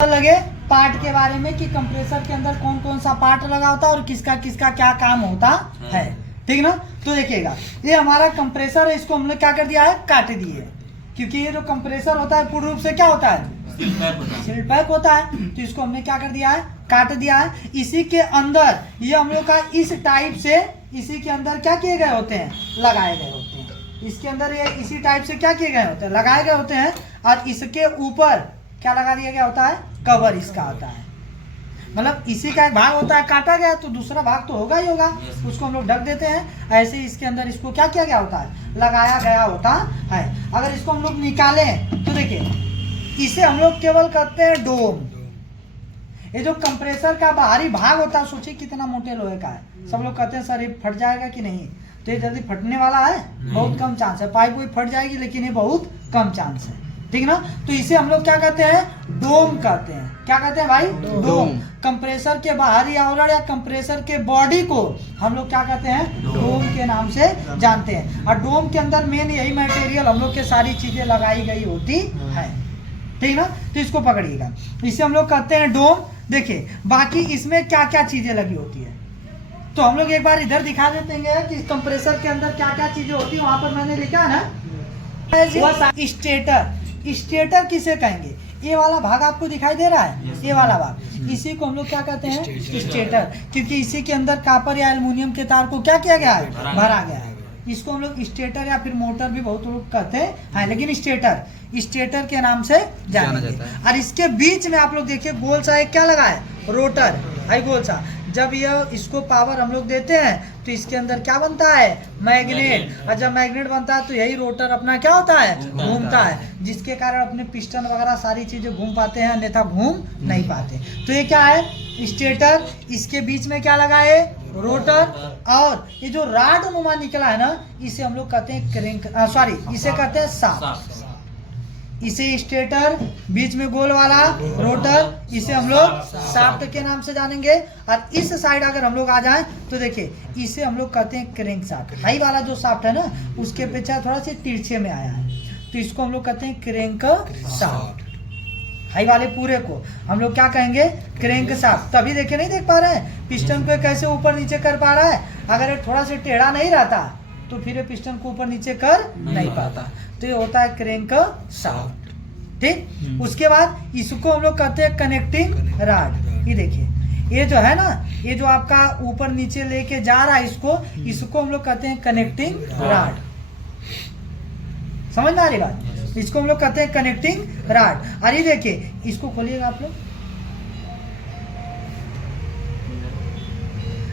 लगे पार्ट के बारे में कि कंप्रेसर के अंदर कौन कौन सा पार्ट लगा होता है और किसका किसका क्या काम होता है। ठीक ना। तो देखिएगा ये हमारा कंप्रेसर है, इसको हमने क्या कर दिया है, काट दिए, क्योंकि ये जो कंप्रेसर होता है पूर्ण रूप से क्या होता है, सील पैक होता है। तो इसको हमने क्या कर दिया है, काट दिया है। इसी के अंदर ये हम लोग का इस टाइप से इसी के अंदर क्या किए गए होते हैं, लगाए गए होते हैं। इसके अंदर ये इसी टाइप से क्या किए गए होते हैं, लगाए गए होते हैं। और इसके ऊपर क्या लगा दिया गया होता है, कवर इसका होता है। मतलब इसी का एक भाग होता है काटा गया, तो दूसरा भाग तो होगा ही होगा, उसको हम लोग ढक देते हैं। ऐसे ही इसके अंदर इसको क्या किया गया होता है, लगाया गया होता है। अगर इसको हम लोग निकालें तो देखिए इसे हम लोग केवल कहते हैं डोम। ये जो कंप्रेसर का बाहरी भाग होता है, सोचिए कितना मोटे लोहे का है। सब लोग कहते हैं सर ये फट जाएगा कि नहीं, तो ये जल्दी फटने वाला है, बहुत कम चांस है। पाइप वही फट जाएगी लेकिन ये बहुत कम चांस है। ठीक ना। तो इसे हम लोग क्या कहते हैं, डोम कहते हैं। क्या कहते हैं भाई, डोम। कंप्रेसर के बाहरी आवरण या कंप्रेसर के बॉडी को हम लोग क्या कहते हैं, डोम के नाम से जानते हैं। और डोम के अंदर मेन यही मटेरियल हम लोग के सारी चीजें लगाई गई होती है। ठीक ना। तो इसको पकड़िएगा, इसे हम लोग कहते हैं डोम। देखिए बाकी इसमें क्या क्या चीजें लगी होती है, तो हम लोग एक बार इधर दिखा देते हैं कि कंप्रेसर के अंदर क्या क्या चीजें होती है। वहां पर मैंने लिखा है ना स्टेटर। स्टेटर किसे कहेंगे, ये वाला भाग आपको दिखाई दे रहा है, ये वाला भाग, इसी को हम लोग क्या कहते हैं, स्टेटर। क्योंकि इसी के अंदर कॉपर या एल्युमिनियम के तार को क्या किया गया है, भरा गया है। इसको हम लोग स्टेटर या फिर मोटर भी बहुत लोग कहते हैं, लेकिन स्टेटर के नाम से जाना जाता है। और इसके बीच में आप लोग देखिए गोल सा एक क्या लगा है, रोटर है, गोल सा। जब यह इसको पावर हम लोग देते हैं तो इसके अंदर क्या बनता है, मैग्नेट। और जब मैग्नेट बनता है तो यही रोटर अपना क्या होता है, घूमता है, जिसके कारण अपने पिस्टन वगैरह सारी चीजें घूम पाते हैं, अन्यथा घूम नहीं पाते। तो ये क्या है, स्टेटर। इसके बीच में क्या लगा है, रोटर। और ये जो राड नुमा निकला है ना, इसे हम लोग कहते हैं क्रेंक, इसे कहते हैं शाफ्ट। इसे स्टेटर, बीच में गोल वाला रोटर, इसे हम लोग शाफ्ट के नाम से जानेंगे। और इस साइड अगर हम लोग आ जाएं तो देखिए इसे हम लोग कहते हैं क्रेंक शाफ्ट। हाई वाला जो शाफ्ट है ना, उसके पीछे थोड़ा सा तिरछे में आया है, तो इसको हम लोग कहते हैं क्रेंक शाफ्ट। हाई वाले पूरे को हम लोग क्या कहेंगे, क्रेंक शाफ्ट। तभी देखिए नहीं देख पा रहे हैं पिस्टन पे कैसे ऊपर नीचे कर पा रहा है। अगर ये थोड़ा सा टेढ़ा नहीं रहता तो फिर ये पिस्टन को ऊपर नीचे कर नहीं पाता। तो ये होता है क्रेंक शाफ्ट। ठीक। उसके बाद इसको हम लोग कहते हैं कनेक्टिंग राड। ये देखिए ये जो है ना, ये जो आपका ऊपर नीचे लेके जा रहा है, इसको हम लोग कहते हैं कनेक्टिंग राड। समझ में आ रही बात, इसको हम लोग कहते हैं कनेक्टिंग राड। और ये देखिए इसको खोलिएगा आप लोग,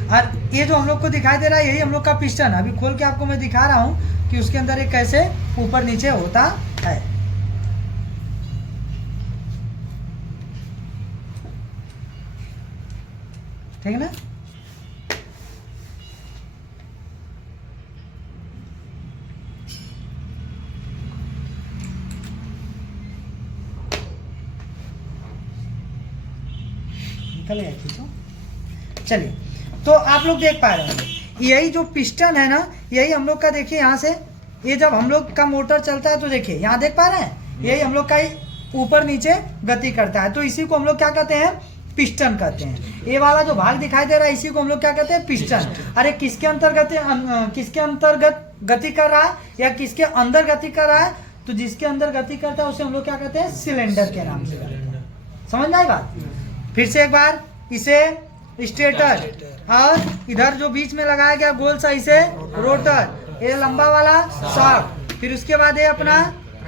और ये जो हम लोग को दिखाई दे रहा है यही हम लोग का पिस्टन। अभी खोल के आपको मैं दिखा रहा हूं कि उसके अंदर एक कैसे ऊपर नीचे होता है। ठीक ना। निकल गया खींचो। चलिए, तो आप लोग देख पा रहे हैं यही जो पिस्टन है ना, यही हम लोग का देखिए यहाँ से, ये जब हम लोग का मोटर चलता है तो देखिए यहाँ देख पा रहे हैं, यही हम लोग का ऊपर नीचे गति करता है। तो इसी को हम लोग क्या कहते हैं, पिस्टन कहते हैं। ये वाला जो भाग दिखाई दे रहा है इसी को हम लोग क्या कहते हैं, पिस्टन। अरे किसके अंतर्गत गति कर रहा है या किसके अंदर गति कर रहा है, तो जिसके अंदर गति करता है उसे हम लोग क्या कहते हैं, सिलेंडर के नाम से कहते हैं। समझ में आई बात। फिर से एक बार, इसे स्टेटर, और इधर जो बीच में लगाया गया गोल सा इसे रोटर, ये लंबा वाला शाफ्ट। फिर उसके बाद ये अपना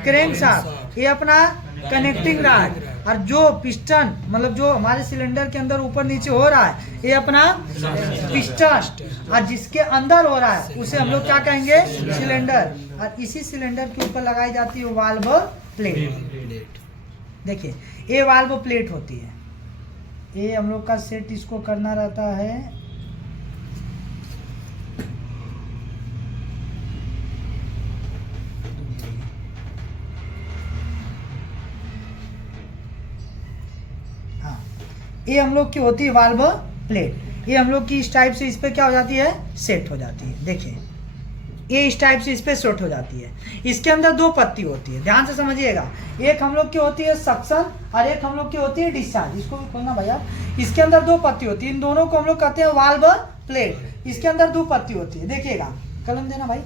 क्रेंक शाफ्ट, ये अपना कनेक्टिंग राड। और जो पिस्टन मतलब जो हमारे सिलेंडर के अंदर ऊपर नीचे हो रहा है, ये अपना पिस्टन। और जिसके अंदर हो रहा है उसे हम लोग क्या कहेंगे, सिलेंडर। और इसी सिलेंडर के ऊपर लगाई जाती है वाल्व प्लेट। देखिए ये वाल्व प्लेट होती है, ये हम लोग का सेट इसको करना रहता है। हाँ, ये हम लोग की होती है वाल्व प्लेट। ये हम लोग की इस टाइप से इस पे क्या हो जाती है, सेट हो जाती है। देखिए ये इस टाइप से इस पे सेट हो जाती है। इसके अंदर दो पत्ती होती है, ध्यान से समझिएगा। एक हम लोग की होती है सक्शन और एक हम लोग की होती है डिस्चार्ज। इसको भी खोलना भैया। इसके अंदर दो पत्ती होती है, इन दोनों को हम लोग कहते हैं वाल्व प्लेट। इसके अंदर दो पत्ती होती है, देखिएगा, कलम देना भाई।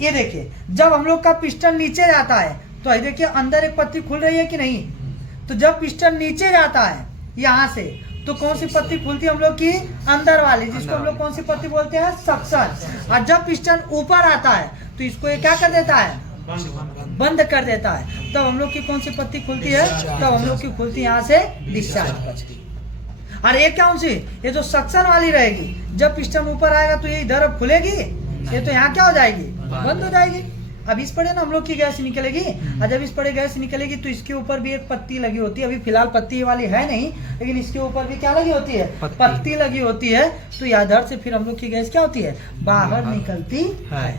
ये देखिए, जब हम लोग का पिस्टन नीचे जाता है तो ये देखिए अंदर एक पत्ती खुल रही है कि नहीं। तो जब पिस्टन नीचे जाता है यहाँ से तो कौन सी पत्ती खुलती है हम लोग की, अंदर वाली, जिसको हम लोग कौन सी पत्ती बोलते हैं, सक्शन। और जब पिस्टन ऊपर आता है तो इसको ये क्या कर देता है, बंद कर देता है। तब हम लोग की कौन सी पत्ती खुलती है, तब हम लोग की खुलती है यहाँ से डिस्चार्ज पत्ती। और ये कौन सी, ये जो सक्शन वाली रहेगी, जब पिस्टन ऊपर आएगा तो ये इधर अब खुलेगी, ये तो यहाँ क्या हो जाएगी, बंद हो जाएगी। अब इस पड़े ना हम लोग की गैस निकलेगी, और जब इस पड़े गैस निकलेगी तो इसके ऊपर भी एक पत्ती लगी होती है। अभी फिलहाल पत्ती वाली है नहीं, लेकिन इसके ऊपर भी क्या लगी होती है, पत्ती लगी होती है। तो इधर से फिर हम लोग की गैस क्या होती है, बाहर निकलती है।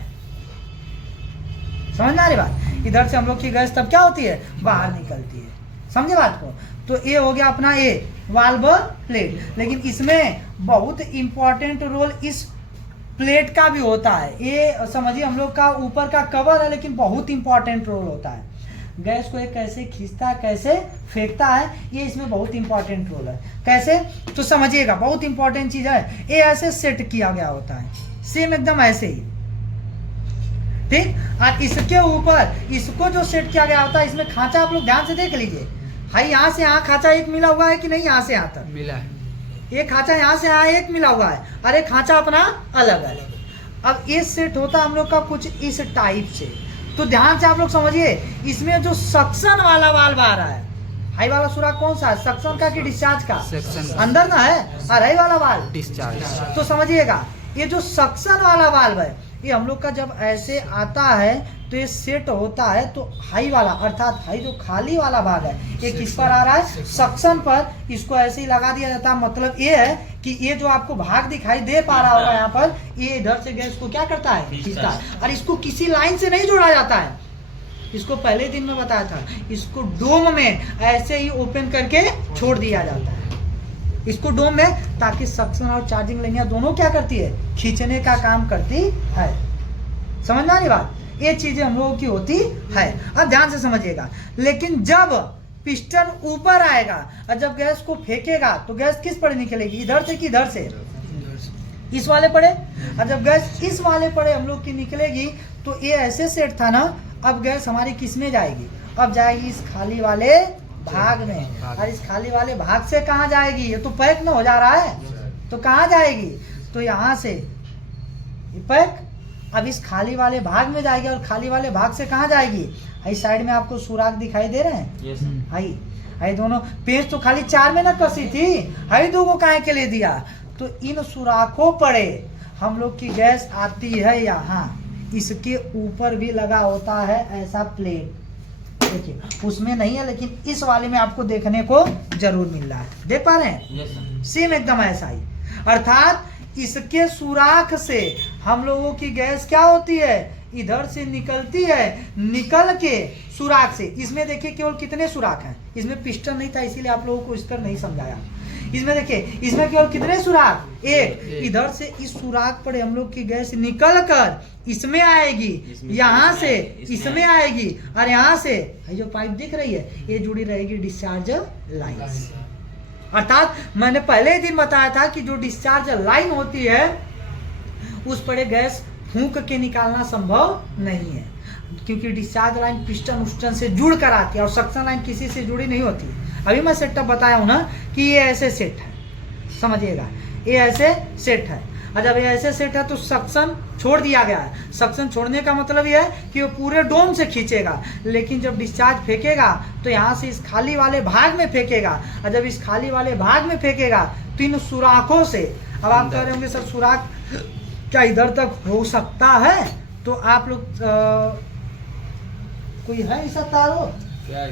समझ में आ रही बात। इधर से हम लोग की गैस तब क्या होती है, बाहर निकलती है। समझे बात को। तो ये हो गया अपना ये वाल्व प्लेट। लेकिन इसमें बहुत इंपॉर्टेंट रोल इस प्लेट का भी होता है। ये समझिए हम लोग का ऊपर का कवर है, लेकिन बहुत इंपॉर्टेंट रोल होता है। गैस को ये कैसे खींचता है, कैसे फेंकता है, ये इसमें बहुत इंपॉर्टेंट रोल है। कैसे, तो समझिएगा, बहुत इंपॉर्टेंट चीज है। ये ऐसे सेट किया गया होता है, सेम एकदम ऐसे ही, ठीक। और इसके ऊपर इसको जो सेट किया गया होता है, इसमें खांचा आप लोग ध्यान से देख लीजिए भाई। यहाँ से यहाँ खांचा एक मिला हुआ है कि नहीं, यहाँ से यहाँ तक मिला है। एक खांचा यहाँ से यहाँ एक मिला हुआ है, और एक खांचा अपना अलग अलग। अब ये सेट होता है हम लोग का कुछ इस टाइप से। तो ध्यान से आप लोग समझिए, इसमें जो सक्शन वाला वाल्व आ रहा है, हाई वाला सुराख कौन सा है, सक्शन का कि डिस्चार्ज का, सक्शन अंदर ना है, और हाई वाला वाल्व डिस्चार्ज। तो समझिएगा, ये जो सक्शन वाला वाल्व है, ये हम लोग का जब ऐसे आता है तो ये सेट होता है। तो हाई वाला, अर्थात हाई जो खाली वाला भाग है, ये किस पर आ रहा है, सक्शन पर। इसको ऐसे ही लगा दिया जाता है। मतलब ये है कि ये जो आपको भाग दिखाई दे पा रहा होगा यहाँ पर, ये इधर से गैस को क्या करता है, खींचता है। और इसको किसी लाइन से नहीं जोड़ा जाता है। इसको पहले दिन में बताया था, इसको डोम में ऐसे ही ओपन करके छोड़ दिया जाता है, इसको डोम में, ताकि सक्शन और चार्जिंग लाइन दोनों क्या करती है, खींचने का काम करती है। समझ में आ रही बात। ये चीजें हम लोगों की होती है। अब ध्यान से समझिएगा। लेकिन जब पिस्टन ऊपर आएगा और जब गैस को फेंकेगा तो गैस किस पड़े निकलेगी, इधर से कि इधर से, इस वाले पड़े। और जब गैस इस वाले पड़े हम लोग की निकलेगी, तो ये ऐसे सेट था ना, अब गैस हमारी किस में जाएगी, अब जाएगी इस खाली वाले भाग में। और इस खाली वाले भाग से कहाँ जाएगी, ये तो पैक ना हो जा रहा है, तो कहाँ जाएगी, तो यहाँ से पैक, अब इस खाली वाले भाग में जाएगी। और खाली वाले भाग से कहाँ जाएगी, इस साइड में आपको सुराख दिखाई दे रहे हैं, हाई दोनों पेंच तो खाली 4 में ना कसी थी, हाई 2 को काहे के लिए दिया। तो इन सुराखों पड़े हम लोग की गैस आती है यहाँ। इसके ऊपर भी लगा होता है ऐसा प्लेट, देखिए उसमें नहीं है, लेकिन इस वाले में आपको देखने को जरूर मिल रहा है। देख पा रहे हैं, सेम एकदम ऐसा ही। अर्थात इसके सुराख से हम लोगों की गैस क्या होती है, इधर से निकलती है, निकल के सुराख से। इसमें देखिए केवल कितने सुराख हैं, इसमें पिस्टन नहीं था इसीलिए आप लोगों को इस तरह नहीं समझाया। इसमें देखिए, इसमें केवल कितने सुराख, एक। इधर से इस सुराख पर हम लोग की गैस निकल कर इसमें आएगी, यहाँ से इसमें आएगी, और यहाँ से जो पाइप दिख रही है ये जुड़ी रहेगी डिस्चार्ज लाइन से। अर्थात मैंने पहले ही दिन बताया था कि जो डिस्चार्ज लाइन होती है उस पर गैस फूंक के निकालना संभव नहीं है, क्योंकि डिस्चार्ज लाइन पिस्टन उस्टन से जुड़ कर आती है और सक्शन लाइन किसी से जुड़ी नहीं होती है। अभी मैं सेटअप बताया हूं ना कि ये ऐसे सेट है, समझिएगा, ये ऐसे सेट है। और जब ये ऐसे सेट है तो सक्शन छोड़ दिया गया है। सक्शन छोड़ने का मतलब ये है कि वो पूरे डोम से खींचेगा, लेकिन जब डिस्चार्ज फेंकेगा तो यहाँ से इस खाली वाले भाग में फेंकेगा। और जब इस खाली वाले भाग में फेंकेगा तो इन सुराखों से, अब आप कह रहे होंगे सर सुराख क्या इधर तक हो सकता है, तो आप लोग कोई है ऐसा तार हो,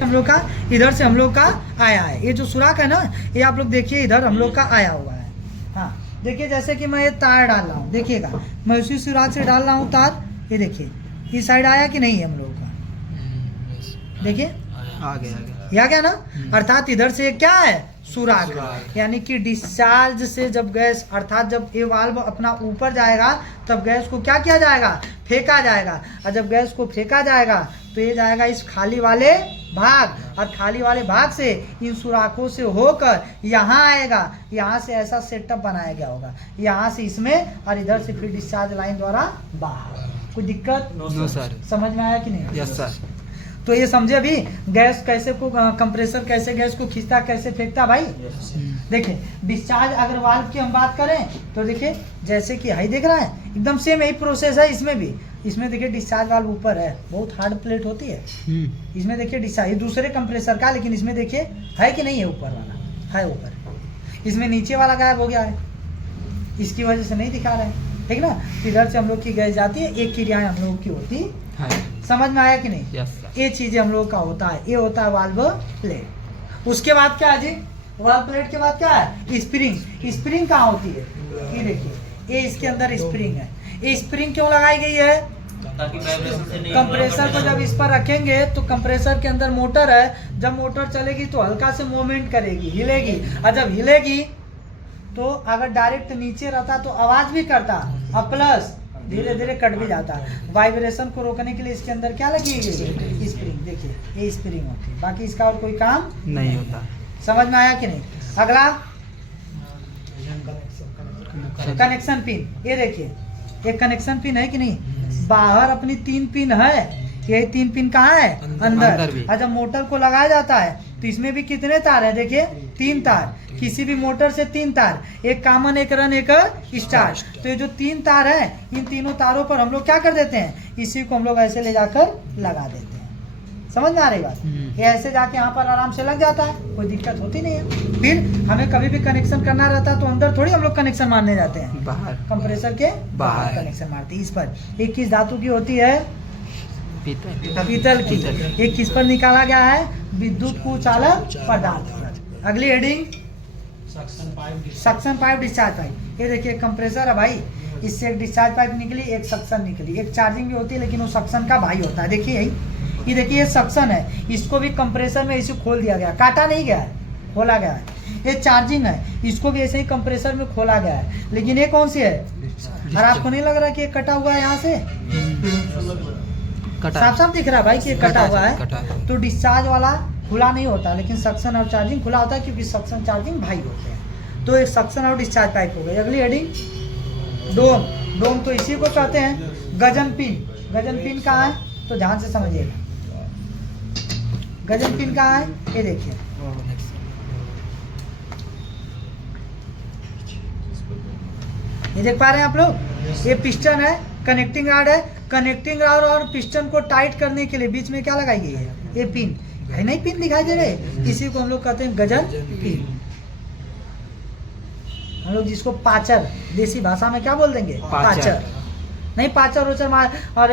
हम लोग का इधर से हम लोग का आया है। ये जो सुराख है ना, ये आप लोग देखिए इधर हम लोग का आया हुआ है। हाँ देखिए, जैसे कि मैं ये तार डाल रहा हूँ, देखिएगा मैं उसी सुराख से डाल रहा हूँ तार। ये देखिए इस साइड आया कि नहीं है हम लोगों का, देखिए आ गया ये आ गया ना। अर्थात इधर से क्या है, सुराख, यानी कि डिस्चार्ज से जब गैस, अर्थात जब ये वाल्व अपना ऊपर जाएगा तब गैस को क्या किया जाएगा, फेंका जाएगा। और जब गैस को फेंका जाएगा तो ये जाएगा इस खाली वाले भाग, और खाली वाले भाग से इन सुराखों से होकर यहाँ आएगा। यहाँ से ऐसा सेटअप बनाया गया होगा, यहाँ से इसमें और इधर से फिर डिस्चार्ज लाइन द्वारा बाहर। कोई दिक्कत? No sir. समझ में आया कि नहीं? Yes sir. तो ये समझे अभी गैस कैसे को, कंप्रेसर कैसे गैस को खींचता कैसे फेंकता भाई। देखिए डिस्चार्ज अगर वाल्व की हम बात करें तो देखिए जैसे कि हाई देख रहा है, एकदम सेम यही प्रोसेस है इसमें भी। इसमें देखिए डिस्चार्ज वाल्व ऊपर है, बहुत हार्ड प्लेट होती है। इसमें देखिए डिस्चार्ज दूसरे कंप्रेसर का, लेकिन इसमें देखिए है कि नहीं है, ऊपर वाला है ऊपर। इसमें नीचे वाला गायब हो गया है, इसकी वजह से नहीं दिखा रहे हैं, ठीक ना। इधर से हम लोग की गैस जाती है, एक क्रियाएं हम लोग की होती है। समझ में आया कि नहीं? ये चीजें हम लोग का होता है, ये होता है वाल्व प्लेट। उसके बाद क्या है जी, वाल्व प्लेट के बाद क्या है, स्प्रिंग। स्प्रिंग कहाँ होती है, ये देखिए ये इसके अंदर स्प्रिंग है। ये स्प्रिंग क्यों लगाई गई है, कंप्रेसर को जब इस पर रखेंगे तो कंप्रेसर के अंदर मोटर है, जब मोटर चलेगी तो हल्का से मूवमेंट करेगी, हिलेगी, और जब हिलेगी तो अगर डायरेक्ट नीचे रहता तो आवाज भी करता, और प्लस धीरे धीरे कट भी जाता। वाइब्रेशन को रोकने के लिए इसके अंदर क्या लगी गई, स्प्रिंग। देखिए ये स्प्रिंग होती है, बाकी इसका और कोई काम नहीं होता। समझ में आया कि नहीं? अगला कनेक्शन पिन। ये देखिए एक कनेक्शन पिन है कि नहीं, बाहर अपनी 3 पिन है, ये 3 पिन कहाँ है, अंदर। और जब मोटर को लगाया जाता है तो इसमें भी कितने तार है, देखिए 3 तार। किसी भी मोटर से 3 तार, एक कॉमन, एक रन, एक स्टार्ट। तो ये जो 3 तार है, इन तीनों तारों पर हम लोग क्या कर देते हैं, इसी को हम लोग ऐसे ले जाकर लगा देते हैं। समझ में आ रही बात? ये ऐसे जाके यहाँ पर आराम से लग जाता है, कोई दिक्कत होती नहीं है। फिर हमें कभी भी कनेक्शन करना रहता है तो अंदर थोड़ी हम लोग कनेक्शन मारने जाते हैं, बाहर कंप्रेसर के बाहर कनेक्शन मारते हैं। इस पर एक किस धातु की होती है, पीतल की। ये किस पर निकाला गया है, विद्युत कुचालक पदार्थ। अगली heading suction pipe, discharge pipe. ये देखिए कंप्रेसर है भाई, इससे एक डिस्चार्ज पाइप निकली, एक सक्शन निकली। एक चार्जिंग भी होती है लेकिन वो सक्शन का भाई होता है। देखिए यही, ये देखिए ये सक्शन है, इसको भी कंप्रेसर में इसे खोल दिया गया, काटा नहीं गया है, खोला गया है। ये चार्जिंग है, इसको भी ऐसे ही कंप्रेसर में खोला गया है। लेकिन ये कौन सी है, और आपको नहीं लग रहा कि ये कटा हुआ है, यहाँ से साफ साफ दिख रहा है भाई कि ये कटा हुआ है। तो डिस्चार्ज वाला खुला नहीं होता, लेकिन सक्शन और चार्जिंग खुला होता है, क्योंकि सक्शन चार्जिंग भाई होते हैं। तो एक सक्शन और डिस्चार्ज पाइप हो गई। अगली हेडिंग डोम। डोम तो इसी को कहते हैं। गजन पिन। गजन पिन कहाँ है, तो ध्यान से समझिएगा। गजन पिन कहाँ है, ये देखिए ये देख पा रहे हैं आप लोग, ये पिस्टन है, कनेक्टिंग रॉड है। कनेक्टिंग रॉड और पिस्टन को टाइट करने के लिए बीच में क्या लगाई गई है, ये पिन है, नहीं पिन दिखाई दे रहे, इसी को हम लोग कहते हैं गजन पिन। हम लोग जिसको पाचर, देसी भाषा में क्या बोल देंगे, पाचर। नहीं पाचर उचर मार, और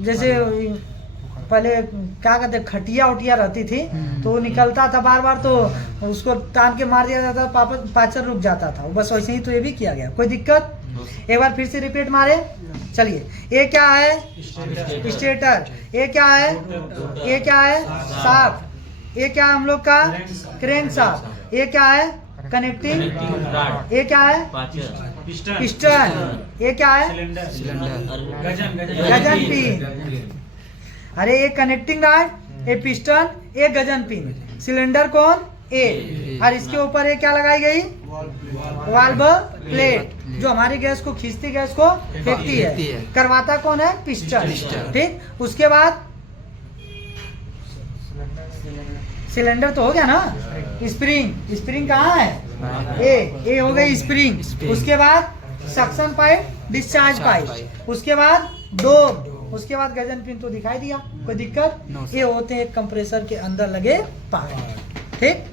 जैसे पहले क्या कहते हैं, खटिया उटिया रहती थी तो वो निकलता था बार बार, तो उसको तान के मार दिया जाता था, पाचर रुक जाता था। बस वैसे ही तो ये भी किया गया। कोई दिक्कत? एक बार फिर से रिपीट मारे, चलिए। ये क्या है, स्टेटर। ये क्या है, ये क्या है, शाफ्ट। ये क्या है हम लोग का, क्रैंक शाफ्ट। ये क्या है, कनेक्टिंग। ये क्या है, पिस्टन। ये क्या है, गजन पिन। अरे ये कनेक्टिंग रॉड, ये पिस्टन, ये गजन पिन। सिलेंडर कौन, ए, और इसके ऊपर ये क्या लगाई गई, वाल्व प्लेट, जो हमारी गैस को खींचती, गैस को फेंकती है। करवाता कौन है, पिस्टन। ठीक, उसके बाद सिलेंडर तो हो गया ना। स्प्रिंग। स्प्रिंग कहाँ है, ए हो गई स्प्रिंग। उसके बाद सक्शन पाइप, डिस्चार्ज पाइप। उसके बाद डोम। उसके बाद गजन पिन तो दिखाई दिया, कोई दिक्कत? ये होते हैं कंप्रेसर के अंदर लगे पाइप। ठीक।